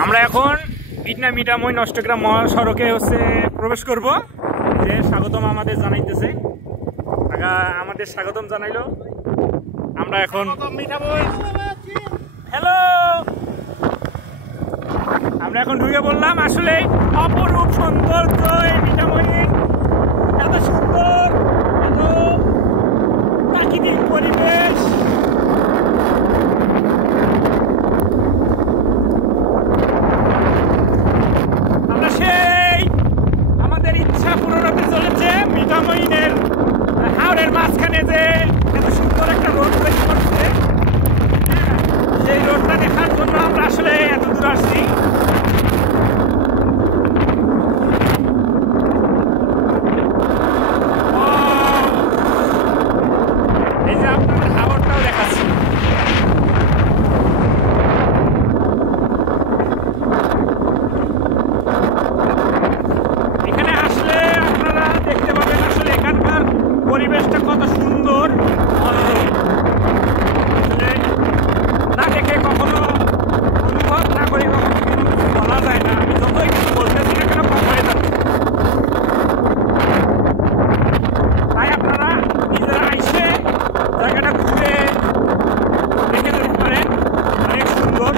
আমরা এখন ইটনা মিঠামই নষ্টগ্রাম মহাসড়কে প্রবেশ করব। যে স্বাগতম আমাদের জানাইতেছে, আমাদের স্বাগতম জানাইলো। আমরা এখন হ্যালো, আমরা এখন ঢুকে বললাম। আসলে অপরূপ সৌন্দর্য এই মিঠামই, এত সুন্দর, এত প্রাকৃতিক পরিবেশ। আমরা সেই আমাদের ইচ্ছা পূরণ হতে চলেছে। মিঠামইনের হাওরের মাঝখানে যে এত সুন্দর একটা রোড তৈরি করছে, সেই রোডটা দেখার জন্য আমরা আসলে এত দূর আসছি। এই যে আপনাদের হাওরটাও দেখাচ্ছি। এখানে আসলে আপনারা দেখতে পাবেন আসলে এখানকার পরিবেশটা কত সুন্দর। আসলে না দেখে কখনো অনুভব না করে কখনো কোনো কিছু বলা যায় না। আমি যতই কিছু বলতেছি না কেন কম হয়ে যাচ্ছে। তাই আপনারা নিজেরা এসে জায়গাটা ঘুরে দেখে যেতে পারেন, অনেক সুন্দর।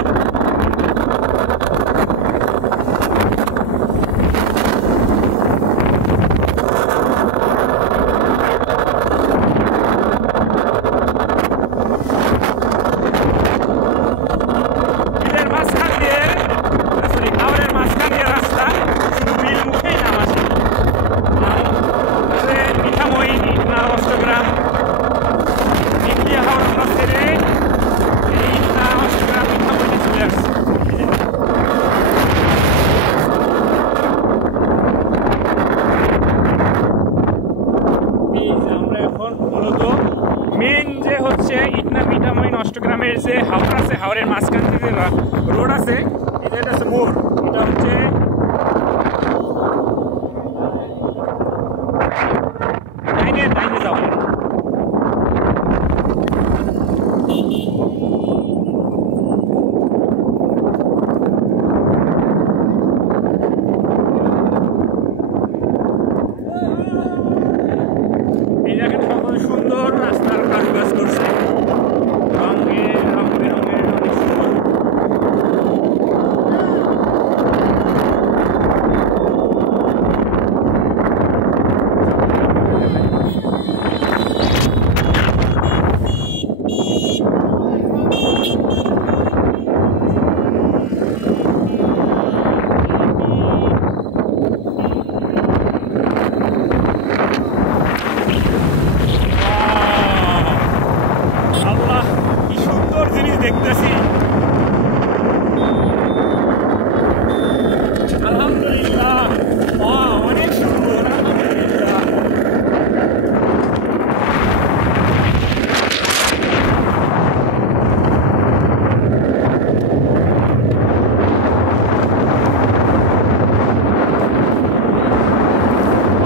মেন যে হচ্ছে ইটনা মিঠামই নষ্টগ্রামের যে হাওর আছে, হাওরের মাঝখান যে রোড আছে, এটা হচ্ছে মোড়। এটা হচ্ছে ডাইনে যাও। এই জায়গাটা কত সুন্দর, রাস্তার কারুকাজ করছে রং বেরঙের, অনেক সুন্দর। দেখতেছি আলহামদুলিল্লাহ, অনেক সুন্দর। আলহামদুলিল্লাহ,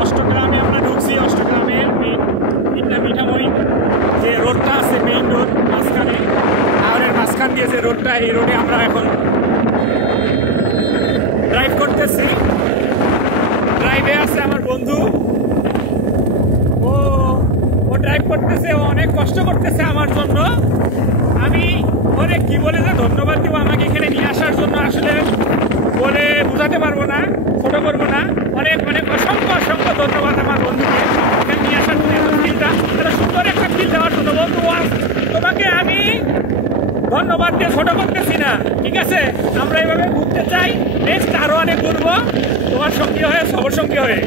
অষ্টগ্রামে আমরা ঢুকছি। অষ্টগ্রামের ইটনা মিঠামই যে রোডটা আছে, মেইন রোড মাঝখানে, হাওরের মাঝখান দিয়ে যে রোডটা, এই রোডে আমরা এখন ড্রাইভ করতেছি। ড্রাইভে আছে আমার বন্ধু, ও ড্রাইভ করতেছে, ও অনেক কষ্ট করতেছে আমার জন্য। আমি অনেক কি বলে যে ধন্যবাদ দিব আমাকে এখানে নিয়ে আসার জন্য। আসলে বলে বোঝাতে পারবো না, ছোট করবো না। অনেক অনেক অসংখ্য অসংখ্য ধন্যবাদ আমার বন্ধুকে এখানে নিয়ে আসার জন্য, ফিলটা এত সুন্দর একটা ফিল দেওয়ার জন্য। বন্ধু, তোমাকে আমি ধন্যবাদ দিয়ে ছোট করতেছি না, ঠিক আছে? আমরা এইভাবে ঘুরতে চাই, নেক্সট আরো অনেক ঘুরবো তোমার সঙ্গী হয়ে, সবার সঙ্গী হয়ে।